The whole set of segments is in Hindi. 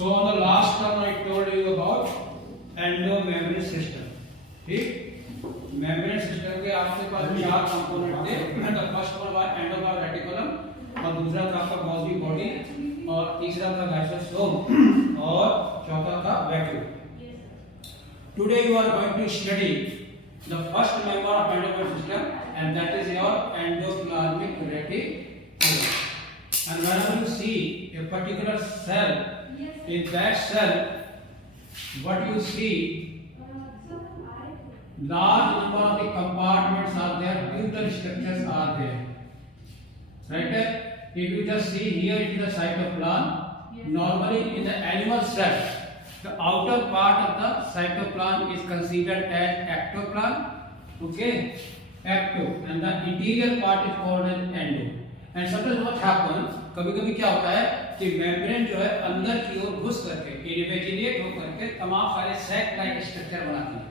So on the last term I told you about endomembrane system. ठीक, मेम्ब्रेन सिस्टम के आपके पास चार कंपोनेंट थे. The first one was endoplasmic reticulum और दूसरा था आपका गोल्गी बॉडी और तीसरा था लाइसोसोम और चौथा था vacuole. Today you are going to study the first member of endoplasmic system and that is your endoplasmic reticulum. And whenever you see a particular cell, in that cell, what you see, large number of the compartments are there, tubular structures are there. Right? If you just see here, it is the cytoplasm. Normally, in the animal cell, the outer part of the cytoplasm is considered as ectoplasm. Okay, ecto, and the interior part is called as endo. And sometimes what happens, कभी-कभी क्या होता है कि मेम्ब्रेन जो है अंदर की ओर घुस करके इनवेजिनेट होकर के तमाम सारे सैक लाइक स्ट्रक्चर बनाती है.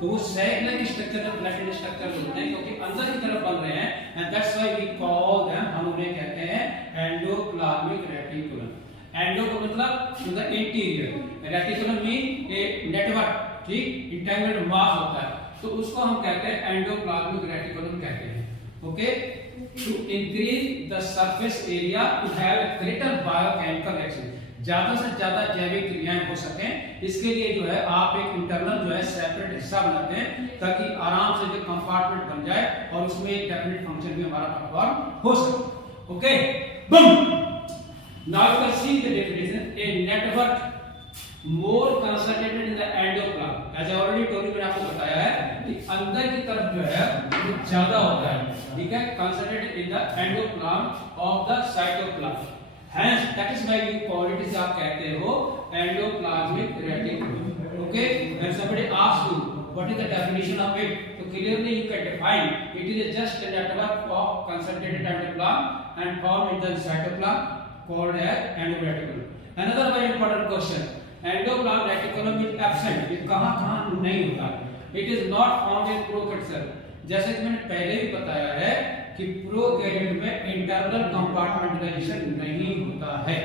तो वो sac like structure plated structure होते हैं क्योंकि अंदर की तरफ बन रहे हैं. And that's why we call them, हम उन्हें कहते हैं एंडोप्लाज्मिक रेटिकुलम. एंडो का मतलब to the interior, reticulum mean a network, ठीक, इंटेग्रेटेड मास होता है, तो उसको हम कहते हैं एंडोप्लाज्मिक रेटिकुलम कहते हैं. Okay, to increase the surface area to have a greater biochemical action, ज्यादा से ज्यादा जैविक क्रियाएं हो सकें, इसके लिए जो है आप एक इंटरनल जो है सेपरेट हिस्सा बनाते हैं ताकि आराम से जो कंपार्टमेंट बन जाए और उसमें एक डेफिनेट फंक्शन भी हमारा परफॉर्म हो सके. Okay, bomb. Now you can see the definition, a network more concentrated in the endoplasm. As I already told you, मैंने आपको बताया है कि अंदर की तरफ जो है वो ज्यादा होता है, ठीक है, concentrated in the endoplasm of the cytoplasm. Hence, that is why we call it, आप कहते हो endoplasmic reticulum. Okay, when somebody asks you what is the definition of it, so clearly you can define it is just a network of concentrated endoplasm and found in the cytoplasm called as endoreticulum. Another very important question, endoplasmic reticulum is absent, ये कहां-कहां नहीं होता. It is not found in prokaryote cell. जैसे कि मैंने पहले भी बताया है कि प्रोकैरियोट में इंटरनल कंपार्टमेंटलाइजेशन नहीं होता है.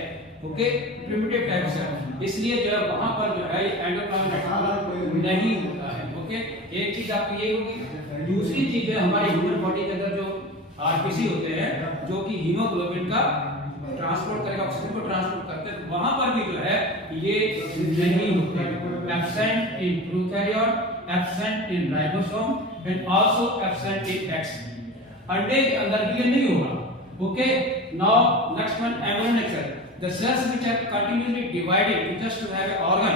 ओके, प्रिमिटिव टाइप सेल, इसलिए जो है वहां पर जो है एंडोप्लाज्मिक रेटिकुलम नहीं होता है. ओके, एक चीज आपकी ये होगी. दूसरी चीज है हमारे ह्यूमन बॉडी के अंदर जो आरबीसी होते हैं जो कि हीमोग्लोबिन का ट्रांसपोर्ट करेगा, ऑक्सीजन को ट्रांसपोर्ट करते हैं, वहां पर भी जो है ये नहीं होते. Absent in prokaryote, absent in ribosome and also absent in eggs. अंडे के अंदर भी ये नहीं होगा. Okay, now next one, embryonic cell, the cells which are continuously divided just to have a organ,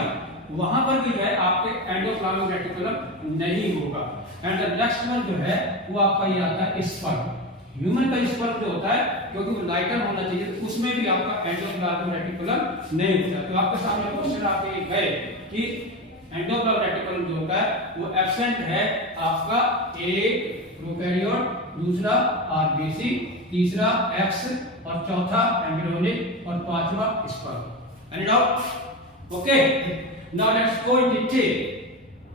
वहां पर भी जो है आपके एंडोप्लाज्मिक रेटिकुलम नहीं होगा. एंड द नेक्स्ट वन जो है वो आपका ये आता है स्पर्म. ह्यूमन का स्पर्म जो होता है क्योंकि वो लाइटर होना चाहिए, तो उसमें भी आपका एंडोप्लाज्मिक रेटिकुलम नहीं होता. तो आपके सामने क्वेश्चन आपके है कि एंडोप्लाज्मिक रेटिकुलम जो होता है वो एब्सेंट है आपका एक प्रोकैरियोट, दूसरा आरबीसी, तीसरा एक्स और चौथा एम्ब्रियोनिक और पांचवा sperm. Any doubt? Okay, now let's go in detail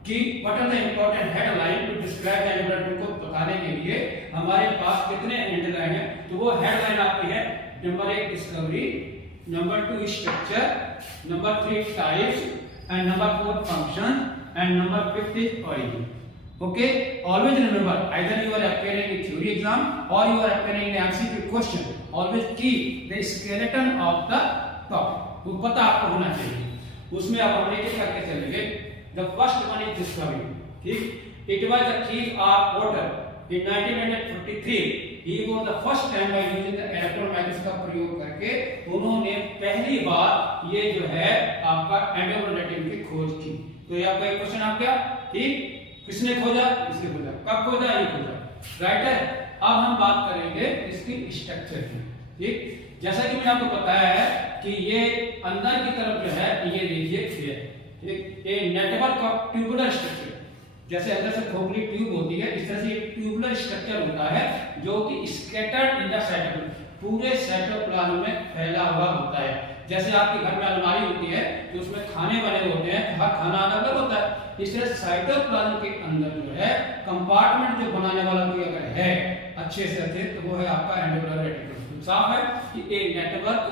कि what are the important headline to describe endoplasmic को बताने के लिए हमारे पास कितने हेडलाइन है. तो वो हेडलाइन आपकी है, number 1 discovery, number 2 structure, number 3 types and number 4 function and number 5 is origin. Okay, always remember either you are appearing in theory exam और you are appearing in MCQ question, always keep the skeleton of the topic. वो पता आपको होना चाहिए. उसमें आप हमने क्या करके चलेंगे. The first one is discovery. ठीक, it was the Keith R. Porter in 1943. He was the first time by using the electron microscope का प्रयोग करके उन्होंने पहली बार ये जो है आपका एंडोप्लाज्मिक रेटिकुलम की खोज की. तो ये आपका एक क्वेश्चन आ गया. ठीक, किसने खोजा? इसने खोजा. कब खोजा? ये खोजा. राइट है. अब हम बात करेंगे इसकी स्ट्रक्चर की. ठीक, जैसा कि मैंने आपको बताया है कि ये अंदर की तरफ जो है ये देखिए एक नेटवर्क ऑफ ट्यूबुलर स्ट्रक्चर, जैसे अंदर से खोखली ट्यूब होती है इस तरह से एक ट्यूबुलर स्ट्रक्चर होता है जो कि स्कैटर्ड इन द साइटोप्लाज्म, पूरे साइटोप्लाज्म में फैला हुआ होता है. जैसे आपके घर में अलमारी होती है तो उसमें खाने बने होते हैं, हर खाना अलग अलग होता है. इस तरह साइटोप्लाज्म के अंदर जो है कंपार्टमेंट जो बनाने वाला कोई अगर है अच्छे से तो वो है आपका एंडोप्लाज्मिक रेटिकुलम. साफ है कि एक network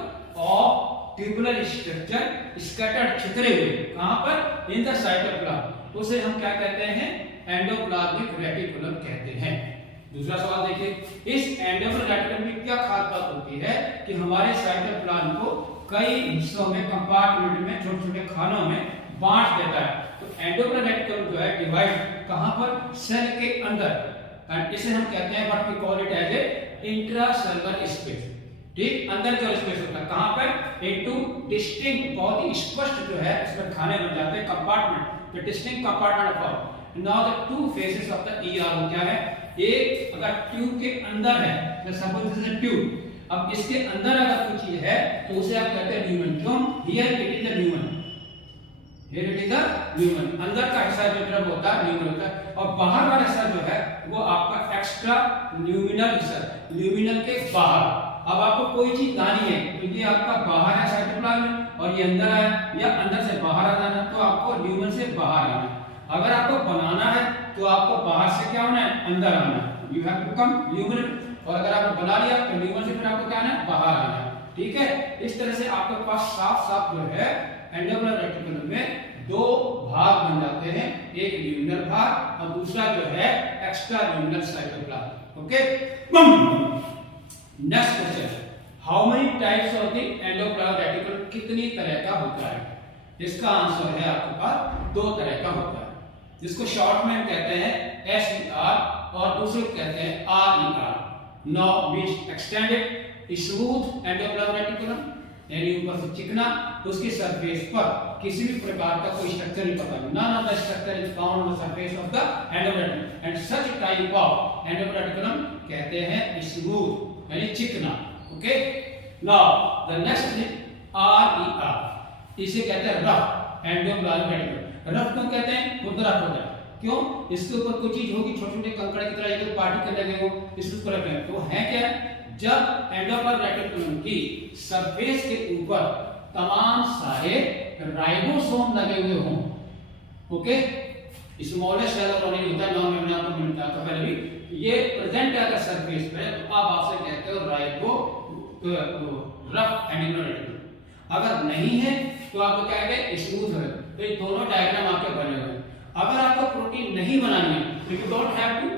of tubular structure scattered छितरे हुए कहां पर इन द साइटोप्लाज्म, उसे हम क्या कहते हैं एंडोप्लाज्मिक रेटिकुलम कहते हैं। दूसरा सवाल देखिए, इस एंडोप्लाज्मिक रेटिकुलम में क्या खास बात होती है कि हमारे साइटोप्लाज्म को कई हिस्सों में कंपार्टमेंट में छोटे छोटे खानों में बांट देता है। तो एंडोप्लाज्मिक रेटिकुलम जो है डिवाइड कहां पर सेल के अंदर, एंड इसे हम कहते हैं what we call it as a intracellular space. ठीक, अंदर जो स्पेस होता है कहां पर इनटू डिस्टिंक्ट, बहुत ही स्पष्ट जो है इसमें खाने बन जाते हैं compartment, the distinct compartment form. Now the two faces of the ER क्या है, एक अगर ट्यूब के अंदर है, जैसे suppose this is a tube, अब इसके अंदर अगर कुछ चीज है तो उसे आप कहते हैं ल्यूमेन। क्यों? Here it is the lumen, here it is the lumen. अंदर का हिस्सा जो तरफ होता है ल्यूमेन होता है, और बाहर वाला हिस्सा जो है वो आपका एक्स्ट्रा ल्यूमिनल हिस्सा, ल्यूमिनल के बाहर। अब आपको कोई चीज लानी है तो ये आपका बाहर है साइटोप्लाज्म और ये अंदर है, या अंदर से बाहर आ जाना, तो आपको ल्यूमेन से बाहर आना है। अगर आपको बनाना है तो आपको बाहर से क्या होना है, अंदर आना है, you have to come lumen. और अगर आपने बना लिया तो ल्यूमेन से फिर आपको क्या आना है, बाहर आना है। ठीक है, इस तरह से आपके पास साफ साफ जो है एंडोप्लाज्मिक रेटिकुलम में दो भाग बन जाते हैं, एक ल्यूमिनल भाग और दूसरा जो है extra luminal cytoplasm. Okay, next question, how many types of the endoplasmic reticulum, कितनी तरह का होता है? इसका आंसर है आपके पास दो तरह का होता है, जिसको शॉर्ट में कहते हैं SER और दूसरे को कहते हैं RER। Now means extended smooth endoplasmic reticulum, यानी ऊपर से चिकना, उसकी सरफेस पर किसी भी प्रकार का कोई स्ट्रक्चर नहीं पता, none of the structure is found on the surface of the endoplasm, and such type of endoplasmic reticulum कहते हैं स्मूथ यानी चिकना। Okay, now the next is RER, इसे कहते हैं रफ एंडोप्लाज्मिक रेटिकुलम। रफ क्यों कहते हैं? खुरदरा खुरदरा, क्यों? इसके ऊपर कोई चीज होगी, छोटे छोटे कंकड़ की तरह एक पार्टिकल लगे हो, इसके ऊपर रखते हैं, तो है क्या, जब एंडोप्लाज्मिक रेटिकुलम की सरफेस के ऊपर तमाम सारे राइबोसोम लगे हुए हों। ओके, स्मॉलेस्ट सेल ऑर्गेनेल होता है, नाम मैंने आपको बताया था पहले भी, ये प्रेजेंट अगर सरफेस पे, तो आप आपसे कहते हो राइबो रफ एंडोप्लाज्मिक रेटिकुलम। अगर नहीं है तो आपको क्या है, स्मूथ है। तो ये दोनों डायग्राम आपके बने हुए हैं। अगर आपको प्रोटीन नहीं बनानी है तो you don't have to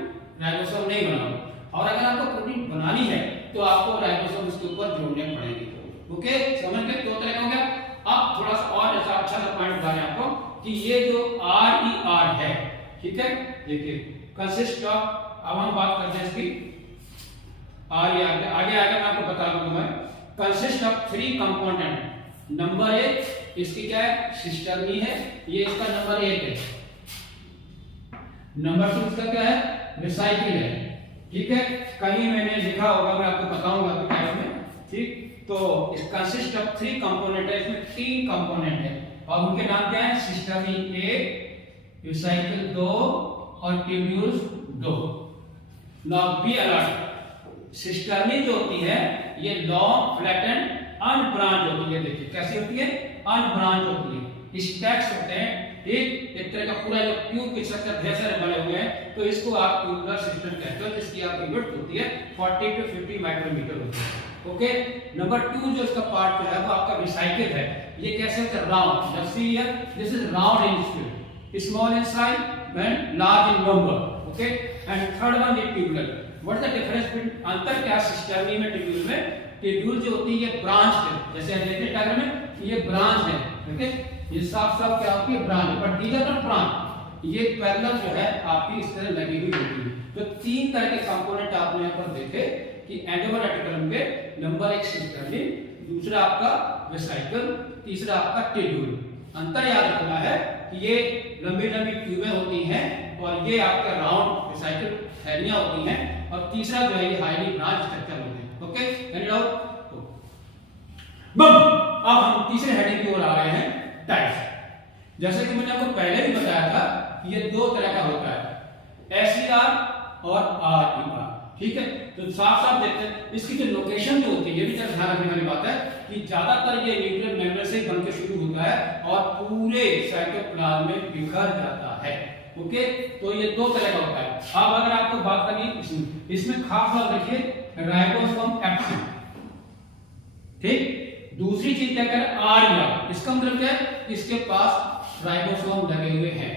ribosome नहीं बनाओ, और अगर आपको प्रोटीन बनानी है तो आपको राइबोसोम इसके ऊपर जोड़ने पड़ेंगे। ओके, समझ गए? दो तरह का हो गया। अब थोड़ा सा और ऐसा अच्छा सा पॉइंट बता रहे हैं आपको कि ये जो RER है, ठीक है, देखिए कंसिस्ट ऑफ, अब हम बात करते हैं इसकी RER, आगे आगे मैं आपको बता दूंगा मैं, कंसिस्ट ऑफ 3 कंपोनेंट। नंबर 1 इसकी क्या है, सिस्टर्नी है, ये इसका नंबर 1 है। नंबर 2 इसका क्या है, रिसाइकिल है। ठीक है, कहीं मैंने लिखा होगा, मैं आपको बताऊंगा तो क्या में। ठीक, तो इस कंसिस्ट ऑफ 3 कंपोनेंट है, इसमें 3 कंपोनेंट है और उनके नाम क्या है, सिस्टर्नी 1, रिसाइकिल 2 और tubules 2। Now be alert, cisternae जो होती है ये लॉन्ग फ्लैटेंड अनब्रांच होती है। देखिए कैसी होती है, अनब्रांच होती है, स्टैक्स होते हैं, एक तरह का पूरा जो ट्यूब की स्ट्रक्चर ढेर सारे बने हुए हैं, तो इसको आप ट्यूबुलर सिस्टम कहते हो, जिसकी आपकी विड्थ होती है 40 to 50 माइक्रोमीटर होती है। ओके, नंबर 2 जो इसका पार्ट जो है वो आपका रिसाइकिल है। ये कैसे होता है, राउंड, जैसे here this is round in shape, small in size and large in number. Okay, and third one is tubular. What is the difference between, अंतर क्या सिस्टर्नी में ट्यूबुल में? ट्यूबुल जो होती है ये ब्रांच है, जैसे देखिए डायग्राम में ये ब्रांच है। ओके, ये साफ साफ क्या होती है, branch, but these are not branch, ये पैरेलल जो है आपकी इस तरह लगी हुई होती है। तो 3 तरह के कंपोनेंट आपने यहां पर देखे कि एंडोप्लाज्मिक रेटिकुलम में नंबर 1 सिस्टर्नी, दूसरा आपका वेसिकल, तीसरा आपका ट्यूब्यूल। अंतर याद रखना है कि ये लंबी लंबी ट्यूबें होती हैं और ये आपका राउंड वेसिकल थैलियां होती हैं, और तीसरा जो है ये हाईली ब्रांच स्ट्रक्चर होते हैं। Okay, any doubt? बम, अब हम तीसरे हेडिंग की ओर आ रहे हैं, टाइप्स। जैसे कि मैंने आपको पहले भी बताया था कि ये 2 तरह का होता है, SER और RER। ठीक है, तो साफ साफ देखते हैं इसकी जो लोकेशन जो होती है, ये भी ध्यान रखने वाली बात है कि ज्यादातर ये न्यूक्लियर मेम्ब्रेन से बन के शुरू होता है और पूरे साइटोप्लाज्म में बिखर जाता है। ओके, तो ये 2 तरह का होता है। अब अगर आपको बात करनी इसमें खास बात देखिए, राइबोसोम एक्टिव, ठीक, दूसरी चीज क्या करें, आर्या, इसका मतलब क्या है, इसके पास राइबोसोम लगे हुए हैं।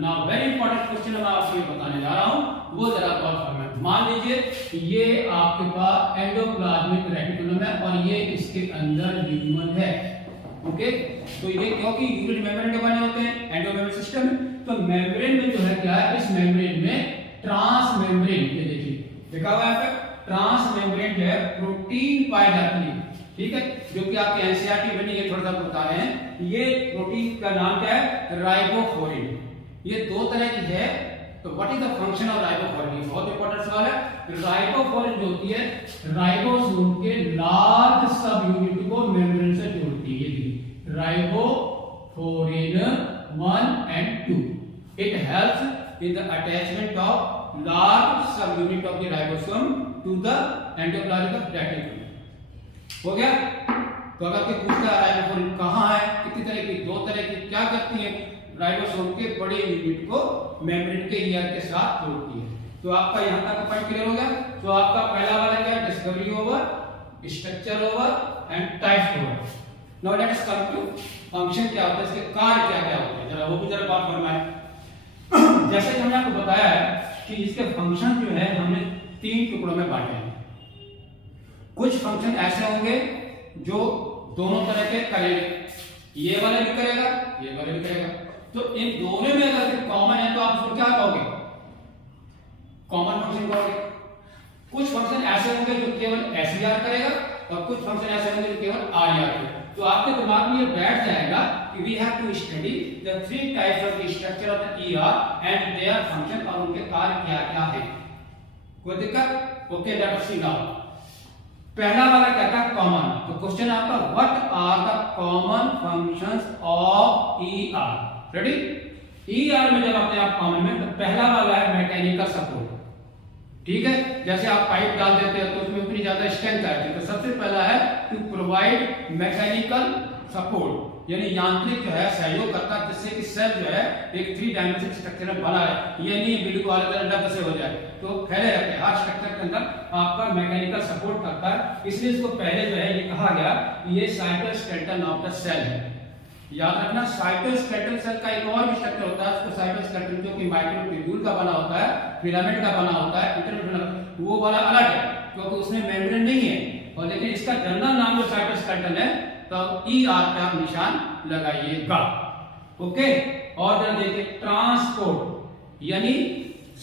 नाउ वेरी इंपॉर्टेंट क्वेश्चन मैं आपको ये बताने जा रहा हूं, वो जरा गौर करना। मान लीजिए ये आपके पास एंडोप्लाज्मिक रेटिकुलम है और ये इसके अंदर ल्यूमन है। ओके, तो ये क्योंकि यूनिट मेम्ब्रेन के बने होते हैं एंडोमेम्ब्रेन सिस्टम में, तो मेम्ब्रेन में जो है क्या है, इस मेम्ब्रेन में ट्रांस मेम्ब्रेन, ये देखिए देखा हुआ है ट्रांस मेम्ब्रेन जो है प्रोटीन पाई जाती है। ठीक है, जो कि आपकी एनसीईआरटी बनी है, थोड़ा सा बता रहे हैं। ये प्रोटीन का नाम क्या है, राइबोफ्लोरिन। ये दो तरह की है। तो what is the function of riboflavin, बहुत इंपॉर्टेंट सवाल है। राइबोफ्लोरिन जो होती है, राइबोसोम के लार्ज सब यूनिट को मेम्ब्रेन से जोड़ती है। राइबोफ्लोरिन 1 and 2, it helps in the attachment of large subunit of the ribosome to the endoplasmic reticulum। हो गया। तो अगर कोई पूछता है राइबोफ्लोरिन कहाँ है, कितनी तरह की, दो तरह की, क्या करती है, राइबोसोम के बड़े यूनिट को मेम्ब्रेन के ईयर के साथ जोड़ती है। तो आपका यहाँ तक का पॉइंट क्लियर हो गया। तो आपका पहला वाला क्या है, discovery over, structure over and types over. Now let us come to function, क्या होता है, इसके कार्य क्या क्या होते हैं, जरा वो भी जरा बात फरमाएं। जैसे कि हमने आपको बताया है कि इसके फंक्शन जो है हमने 3 टुकड़ों में बांटे हैं। कुछ फंक्शन ऐसे होंगे जो दोनों तरह के करेंगे, ये वाला भी करेगा, ये वाला भी करेगा। तो इन दोनों में अगर कॉमन है तो आप उसको क्या कहोगे, कॉमन फंक्शन कहोगे। कुछ फंक्शन ऐसे होंगे जो केवल एसईआर करेगा और कुछ फंक्शन ऐसे होंगे जो केवल आरईआर करेगा। तो आपके दिमाग में ये बैठ जाएगा कि we have to study the 3 types of the structure of the ER and their function, और उनके कार्य क्या क्या है। कोई दिक्कत? Okay, let us see now. पहला वाला क्या था, कॉमन। तो क्वेश्चन आपका, what are the common functions of ER. Ready? ER में जब अपने आप कॉमन में, तो पहला वाला है मैकेनिकल सपोर्ट। ठीक है, जैसे आप पाइप डाल देते हैं तो उसमें उतनी ज्यादा स्ट्रेंथ आती है। तो सबसे पहला है टू प्रोवाइड मैकेनिकल सपोर्ट, यानी यांत्रिक जो है सहयोग करता है, जिससे कि सेल जो है एक 3 डायमेंशनल स्ट्रक्चर में बना है। ये नहीं बिल्कुल अलग से हो जाए, तो फैले रहते हैं। हर स्ट्रक्चर के अंदर आपका मैकेनिकल सपोर्ट करता है, इसलिए इसको पहले जो है ये कहा गया ये साइटोस्केलेटन ऑफ द सेल है। याद रखना, साइटोस्केलेटल सेल का एक और भी स्ट्रक्चर होता है, उसको साइटोस्केलेटन जो कि माइक्रोट्यूब्यूल का बना होता है, फिलामेंट का बना होता है, इंटरफिलामेंट, वो वाला अलग है क्योंकि उसमें मेम्ब्रेन नहीं है। और लेकिन इसका जनरल नाम जो साइटोस्केलेटन है, तो ईआर का निशान लगाइएगा। ओके, और जरा देखिए ट्रांसपोर्ट, यानी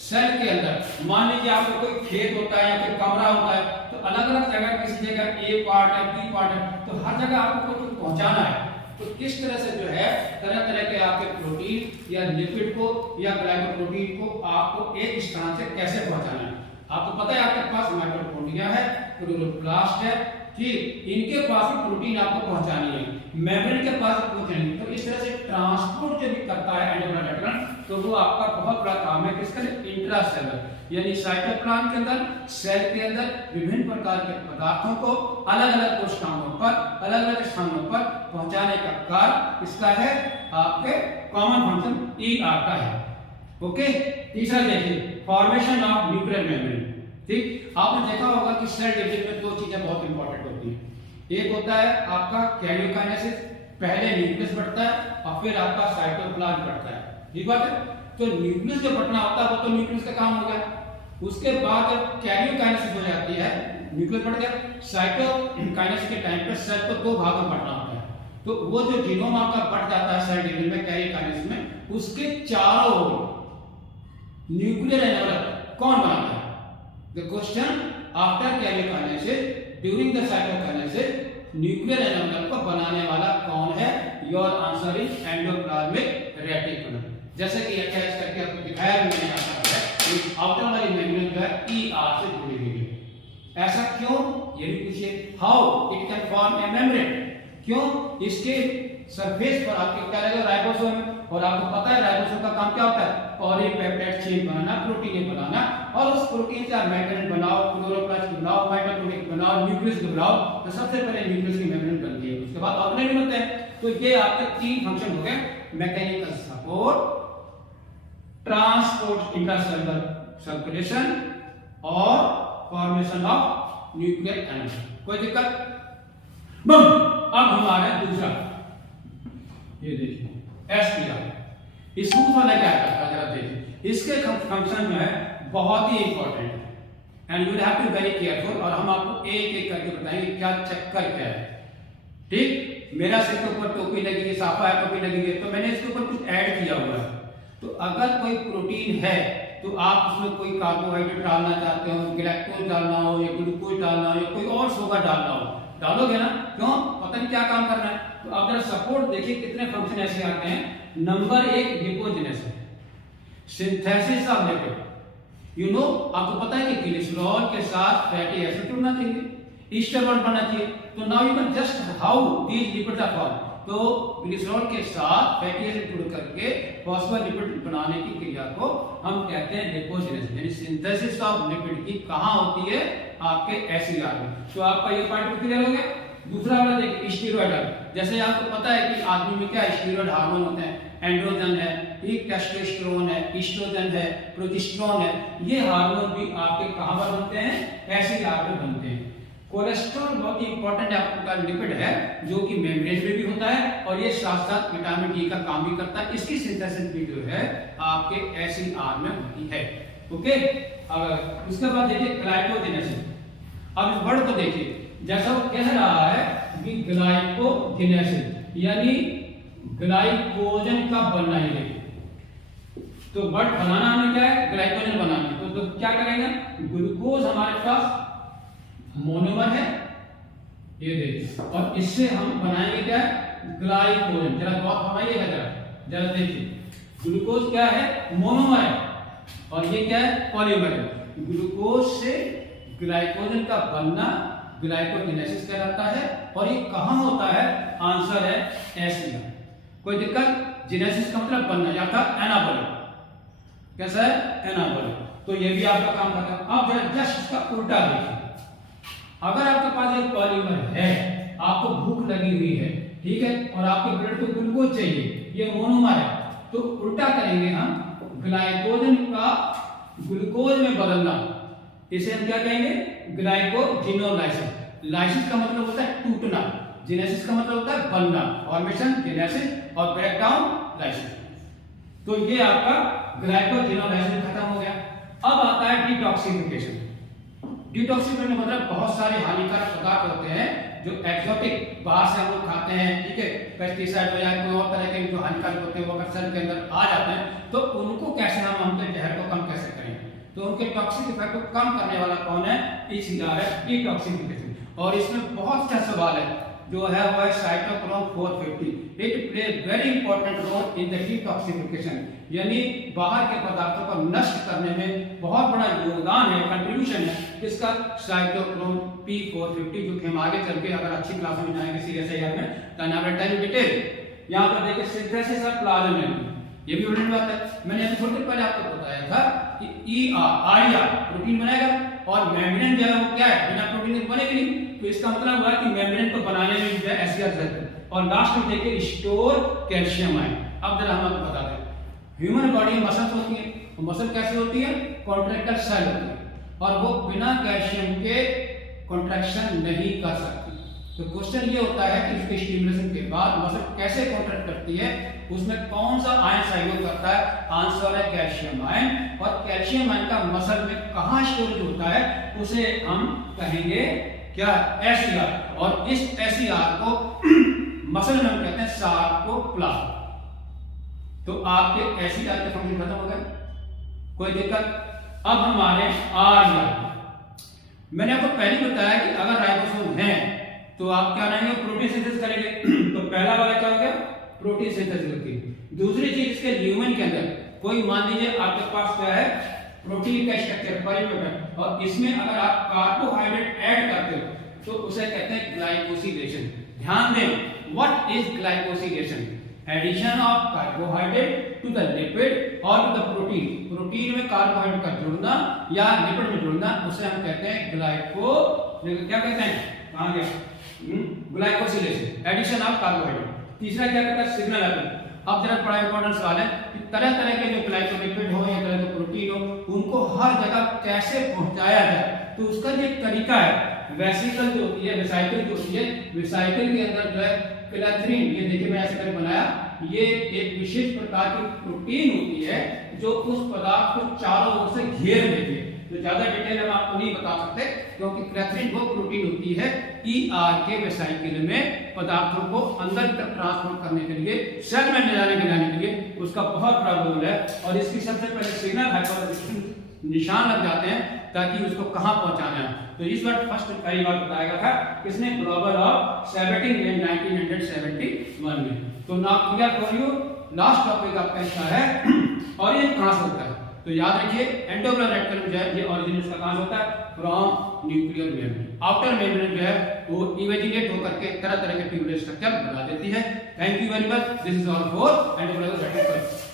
सेल के अंदर मान लीजिए आपको कोई खेत होता है या फिर कमरा होता है, तो अलग अलग जगह, किसी जगह ए पार्ट है, बी पार्ट है, तो हर जगह आपको कुछ पहुंचाना है। तो किस तरह से जो है तरह तरह के आपके प्रोटीन या लिपिड को या ग्लाइकोप्रोटीन को आपको एक स्थान से कैसे पहुंचाना है। आपको पता है आपके पास माइटोकॉन्ड्रिया है, क्लोरोप्लास्ट है, ठीक, इनके पास प्रोटीन आपको पहुंचानी है, मेम्ब्रेन के पास पहुंचानी है। तो इस तरह से ट्रांसपोर्ट जो भी करता है एंडोप्लाज्म, तो वो आपका बहुत बड़ा काम है किसका, इंट्रासेलुलर, यानी साइटोप्लाज्म के अंदर, सेल के अंदर विभिन्न प्रकार के पदार्थों को अलग अलग कोशिकाओं पर, अलग अलग स्थानों पर पहुंचाने का कार्य इसका है, आपके कॉमन फंक्शन ईआर का है। ओके, तीसरा देखिए फॉर्मेशन ऑफ न्यूक्लियर मेम्ब्रेन। ठीक, आपने देखा होगा कि सेल डिवीजन में 2 चीजें बहुत इंपॉर्टेंट होती हैं। एक होता है आपका कैरियोकाइनेसिस, पहले न्यूक्लियस बढ़ता है और फिर आपका साइटोप्लाज्म बढ़ता है। ठीक बात है? तो न्यूक्लियस जो बढ़ना होता है वो तो न्यूक्लियस का काम हो गया। उसके बाद जब कैरियोकाइनेसिस हो जाती है, न्यूक्लियस बढ़ गया, साइटोकाइनेसिस के टाइम पर सेल को 2 भागों में बांटना होता है। तो वो जो जीनोम आपका बढ़ जाता है सेल डिवीजन में, कैरियोकाइनेसिस में, उसके चारों ओर न्यूक्लियर एनवेलप कौन बनाता है? The question, after karyokinesis, during the cytokinesis, nuclear envelope को बनाने वाला कौन है? Your answer is endoplasmic reticulum। जैसे कि अटैच करके आपको दिखाया भी मैंने आता है, आउटर वाली मेम्ब्रेन जो है ER से जुड़ी हुई है। ऐसा क्यों, ये भी पूछिए। How it can form a membrane? क्यों? इसके सरफेस पर आपके क्या लगा, राइबोसोम है, और आपको पता है राइबोसोम का काम क्या होता है, पॉलीपेप्टाइड चेन बनाना, प्रोटीन बनाना, और उस प्रोटीन से आप मेम्ब्रेन बनाओ, क्लोरोप्लास्ट बनाओ, माइटोकॉन्ड्रिया बनाओ, न्यूक्लियस बनाओ। तो सबसे पहले न्यूक्लियस की मेम्ब्रेन बनती है, उसके बाद ऑर्गेनेल बनते हैं। तो ये आपके 3 फंक्शन हो गए, mechanical support, transport intracellular circulation और फॉर्मेशन ऑफ न्यूक्लियर एनवेलप। कोई दिक्कत? बम। अब हमारा दूसरा, ये देखिए एसपीआर, स्मूथ वाला क्या करता है जरा देखिए, इसके फंक्शन जो है बहुत ही इंपॉर्टेंट है and you have to very careful, और हम आपको एक एक करके बताएंगे क्या चक्कर क्या है। ठीक, मेरा सिर के ऊपर टोपी लगी है, साफा है टोपी लगी है, तो मैंने इसके ऊपर कुछ ऐड किया हुआ है। तो अगर कोई प्रोटीन है तो आप उसमें कोई कार्बोहाइड्रेट डालना चाहते हो, ग्लैक्टोज डालना हो या ग्लूकोज डालना हो या कोई और शुगर डालना हो, डालोगे ना, क्यों, पता नहीं क्या काम करना है। तो अब जरा सपोर्ट देखिए कितने फंक्शन ऐसे आते हैं। नंबर एक lipogenesis, synthesis of lipid. You know, आपको पता है कि ग्लिसरॉल के साथ फैटी एसिड जुड़ना चाहिए, ईस्टर बॉन्ड बनना चाहिए। तो now you can just how these lipids are form. तो ग्लिसरॉल के साथ फैटी एसिड जुड़ करके फॉस्फोलिपिड बनाने की क्रिया को हम कहते हैं लिपोजेनेसिस, यानी सिंथेसिस ऑफ लिपिड की कहां होती है, आपके एसिड में। तो आपका ये पार्ट क्लियर हो गया। दूसरा वाला देखिए स्टेरॉइड, जैसे आपको पता है कि आदमी में क्या स्टेरॉइड हार्मोन होते हैं, एंड्रोजन है, टेस्टोस्टेरोन है, ईस्ट्रोजन है, प्रोजेस्टेरोन है। ये हार्मोन भी आपके कहां पर बनते हैं, एसिड में बनते हैं। कोलेस्ट्रॉल बहुत ही इंपॉर्टेंट आपका लिपिड है जो कि मेम्ब्रेन में भी होता है और ये साथ साथ विटामिन डी का काम भी करता है। इसकी सिंथेसिस भी जो है आपके एसिड में होती है। ओके, अब उसके बाद देखिए ग्लाइकोजेनेसिस। अब इस वर्ड को देखिए, जैसा वो कह रहा है कि ग्लाइकोजेनेसिस यानी ग्लाइकोजन का बनना ही देखिए। तो वर्ड बनाना हमें क्या है, ग्लाइकोजन बनाना है। तो क्या करेंगे, ग्लूकोज हमारे पास मोनोमर है, ये देखिए, और इससे हम बनाएंगे क्या है, ग्लाइकोजन। जरा बहुत बनाइएगा, जरा देखिए, ग्लूकोज क्या है, मोनोमर है, और ये क्या है, पॉलीमर है। ग्लूकोज से ग्लाइकोजन का बनना ग्लाइकोजेनेसिस कहलाता है। और ये कहां होता है, आंसर है एसिड में। कोई दिक्कत, जेनेसिस का मतलब बनना, या था एनाबॉलिक। कैसा है, एनाबॉलिक। तो ये भी आपका काम करता है। अब जरा जस्ट इसका उल्टा देखिए, अगर आपके पास एक पॉलीमर है, आपको भूख लगी हुई है, ठीक है, और आपके ब्लड को ग्लूकोज चाहिए, ये मोनोमर है, तो उल्टा करेंगे हम, ग्लाइकोजन का ग्लूकोज में बदलना, इसे हम क्या कहेंगे, ग्लाइकोजिनोलाइसिस। लाइसिस का मतलब होता है टूटना, जेनेसिस का मतलब होता है बनना, फॉर्मेशन जेनेसिस और ब्रेकडाउन लाइसिस। तो ये आपका ग्लाइकोजिनोलाइसिस खत्म हो गया। अब आता है डिटॉक्सिफिकेशन। डिटॉक्सिफिकेशन मतलब बहुत सारे हानिकारक पदार्थ होते हैं जो एक्सोटिक बाहर से हम लोग खाते हैं, ठीक है, पेस्टिसाइड या कोई और तरह के जो हानिकारक होते हैं वो अगर शरीर के अंदर आ जाते हैं, तो उनको कैसे हम उनके जहर को कम कैसे करें। तो उनके टॉक्सिक इफेक्ट को कम करने वाला कौन है, डिटॉक्सिफिकेशन। और इसमें बहुत अच्छा सवाल है जो है वो है cytochrome 450। It play very important role in the detoxification, यानी बाहर के पदार्थों को नष्ट करने में बहुत बड़ा योगदान है, कंट्रीब्यूशन है इसका साइटोक्रोम P450, जो कि हम आगे चल के अगर अच्छी क्लास में जाएंगे सीरियस एआई में, टाइम डिटेल। यहां पर देखिए सिंथेसिस ऑफ प्लाज्मिन, ये भी इंपॉर्टेंट बात है। मैंने अभी थोड़ी देर पहले आपको बताया था कि आरिया प्रोटीन बनाएगा और मेम्ब्रेन जो है वो क्या है, बिना प्रोटीन के बनेगी नहीं। तो इसका मतलब हुआ कि मेम्ब्रेन को बनाने में जो है एसिड रहता है। और लास्ट में देखिए स्टोर कैल्शियम आयन। अब जरा हम आपको बताते हैं, ह्यूमन बॉडी में मसल्स होती है, तो मसल कैसी होती है, कॉन्ट्रैक्टर सेल होती है, और वो बिना कैल्शियम के कॉन्ट्रैक्शन नहीं कर सकती। तो क्वेश्चन ये होता है कि उसके स्टिमुलेशन के बाद मसल कैसे कॉन्ट्रैक्ट करती है, उसमें कौन सा आयन सहयोग करता है, आंसर है कैल्शियम आयन। और कैल्शियम आयन का मसल में कहां स्टोरेज होता है, उसे हम कहेंगे क्या, एसीआर। और इस एसीआर को मसल में हम कहते हैं सार्कोप्लाज्म। तो आपके एसीआर के फंक्शन खत्म हो गए, कोई दिक्कत। अब हमारे आर, मैंने आपको पहले बताया कि अगर राइबोसोम है तो आप क्या बनाएंगे, प्रोटीन सिंथेसिस करेंगे। तो पहला वाला क्या हो गया, प्रोटीन सिंथेसिस होती है। दूसरी चीज इसके ल्यूमेन के अंदर कोई मान लीजिए आपके पास क्या है, प्रोटीन का स्ट्रक्चर पॉलीपेप्टाइड, और इसमें अगर आप कार्बोहाइड्रेट ऐड करते हो तो उसे कहते हैं ग्लाइकोसिलेशन। ध्यान दें, what is glycosylation, addition of carbohydrate to the lipid और टू द प्रोटीन। प्रोटीन में कार्बोहाइड्रेट का जुड़ना या लिपिड में जुड़ना, उसे हम कहते हैं ग्लाइको, क्या कहते हैं, कहां गया, ग्लाइकोसिलेशन, एडिशन ऑफ कार्बोहाइड्रेट। तीसरा क्या कहता है, सिग्नल एपिड। अब जरा बड़ा इंपॉर्टेंट सवाल है कि तरह तरह के जो ग्लाइकोलिपिड हो या तरह के प्रोटीन हो, उनको हर जगह कैसे पहुंचाया जाए। तो उसका जो एक तरीका है वेसिकल जो होती है, वेसाइकल जो होती है, वेसाइकल के अंदर जो है क्लैथरिन, ये देखिए मैं ऐसे करके बनाया, ये एक विशेष प्रकार की प्रोटीन होती है जो उस पदार्थ को चारों ओर से घेर लेती है। तो ज्यादा डिटेल हम आपको नहीं बता सकते, क्योंकि क्लैथरिन वो प्रोटीन होती है ईआर के वेसाइकल में पदार्थों को अंदर तक ट्रांसपोर्ट करने के लिए, सेल में ले जाने के लिए उसका बहुत बड़ा रोल है। और इसकी सबसे पहले सिग्नल हाइपोथैलेमस निशान लग जाते हैं ताकि उसको कहां पहुंचाना है। तो इस बार फर्स्ट पहली बार बताया गया था किसने, ग्लोबल ऑफ सेबेटिन ने 1971 में। तो now clear for you, last topic आपका इसका है ऑरिजिन कहां से होता है। तो याद रखिए एंडोप्लाज्मिक रेटिकुलम जो है ये ऑरिजिन इसका कहां से होता है, from nuclear membrane. Outer membrane जो है वो इवेजिनेट होकर के तरह तरह के ट्यूबुलर स्ट्रक्चर बना देती है। Thank you very much, this is all for endoplasmic reticulum.